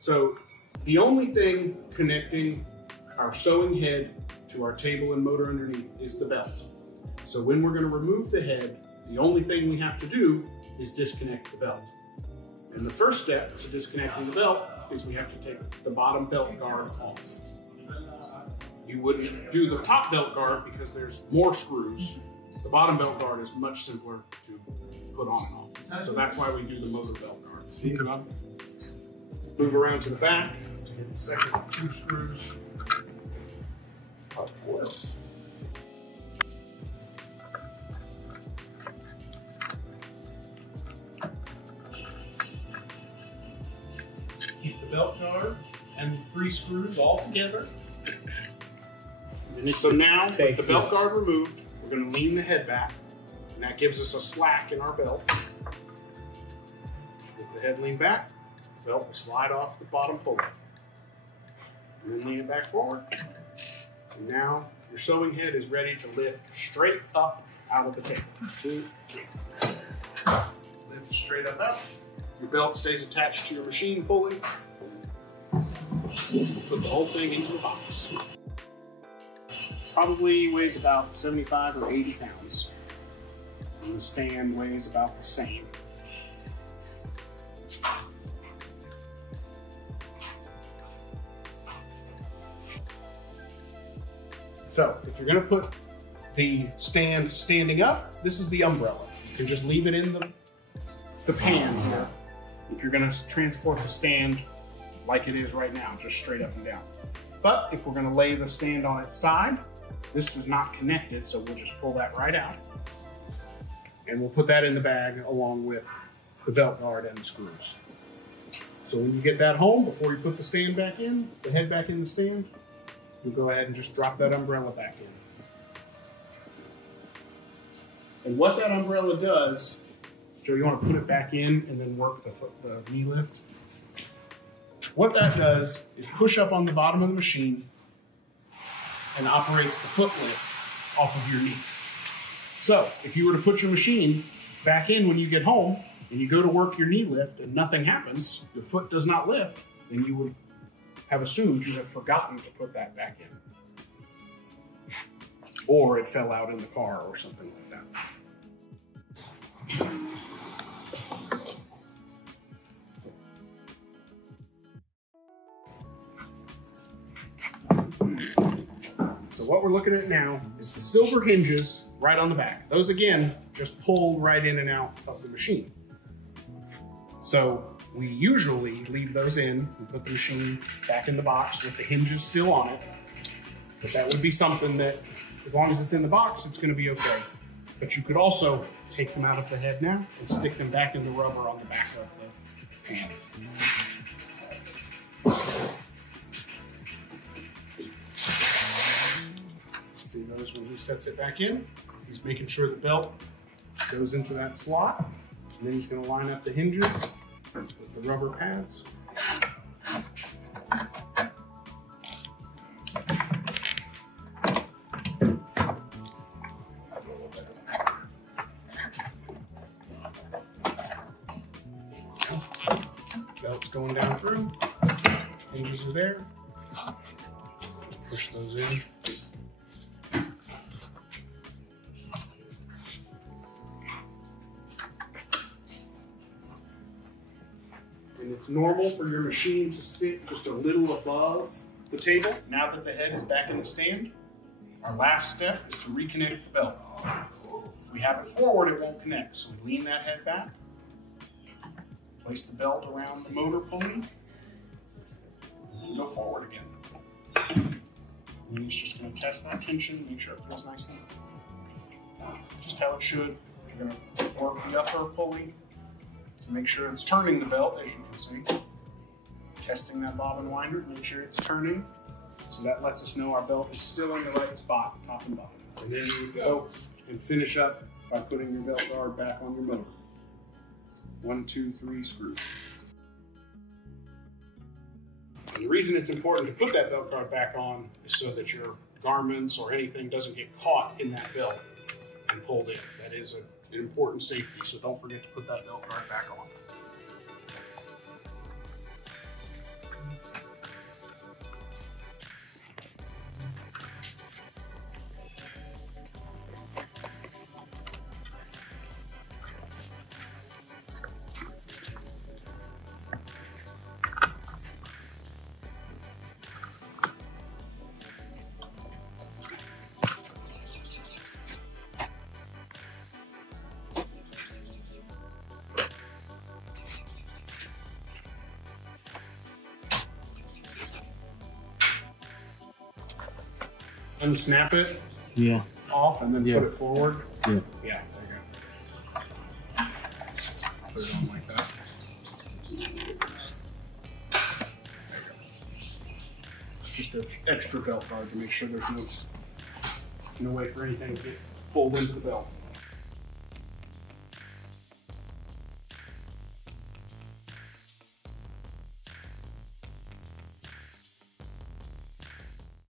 So the only thing connecting our sewing head to our table and motor underneath is the belt. So when we're going to remove the head, the only thing we have to do is disconnect the belt. And the first step to disconnecting the belt is we have to take the bottom belt guard off. You wouldn't do the top belt guard because there's more screws. The bottom belt guard is much simpler to put on and off. So that's why we do the motor belt guard. Move around to the back to get the second 2 screws. Keep the belt guard and 3 screws all together. So now, with the belt guard removed, we're going to lean the head back, and that gives us a slack in our belt. With the head lean back, the belt will slide off the bottom pulley. And then lean it back forward. And now your sewing head is ready to lift straight up out of the table. 2, 3. Lift straight up out. Your belt stays attached to your machine pulley. Put the whole thing into the box. Probably weighs about 75 or 80 pounds. And the stand weighs about the same. So if you're going to put the stand standing up, this is the umbrella. You can just leave it in the pan here. If you're going to transport the stand like it is right now, just straight up and down. But if we're going to lay the stand on its side, this is not connected, so we'll just pull that right out. And we'll put that in the bag along with the belt guard and the screws. So when you get that home, before you put the stand back in, the head back in the stand, you'll go ahead and just drop that umbrella back in. And what that umbrella does, Joe, you want to put it back in and then work the knee lift? What that does is push up on the bottom of the machine and operates the foot lift off of your knee. So if you were to put your machine back in when you get home and you go to work your knee lift and nothing happens, your foot does not lift, then you would have assumed you have forgotten to put that back in. Or it fell out in the car or something like that. So what we're looking at now is the silver hinges right on the back. Those again, just pull right in and out of the machine. So we usually leave those in and put the machine back in the box with the hinges still on it. But that would be something that, as long as it's in the box, it's going to be okay. But you could also take them out of the head now and stick them back in the rubber on the back of the pan. See those when he sets it back in. He's making sure the belt goes into that slot. And then he's going to line up the hinges with the rubber pads. Belt's going down through. Hinges are there. Push those in. And it's normal for your machine to sit just a little above the table. Now that the head is back in the stand, our last step is to reconnect the belt. If we have it forward, it won't connect. So we lean that head back, place the belt around the motor pulley, and go forward again. And it's just going to test that tension, make sure it feels nice and just how it should. You're going to work the upper pulley to make sure it's turning the belt, as you can see. Testing that bobbin winder to make sure it's turning. So that lets us know our belt is still in the right spot, top and bottom. And then you go and finish up by putting your belt guard back on your motor. 1, 2, 3 screws. And the reason it's important to put that belt guard back on is so that your garments or anything doesn't get caught in that belt and pulled in. That is an important safety, so don't forget to put that belt guard back on. unsnap it off and then put it forward. Yeah. Yeah, there you go. Put it on like that. It's just an extra belt guard to make sure there's no way for anything to get pulled into the belt.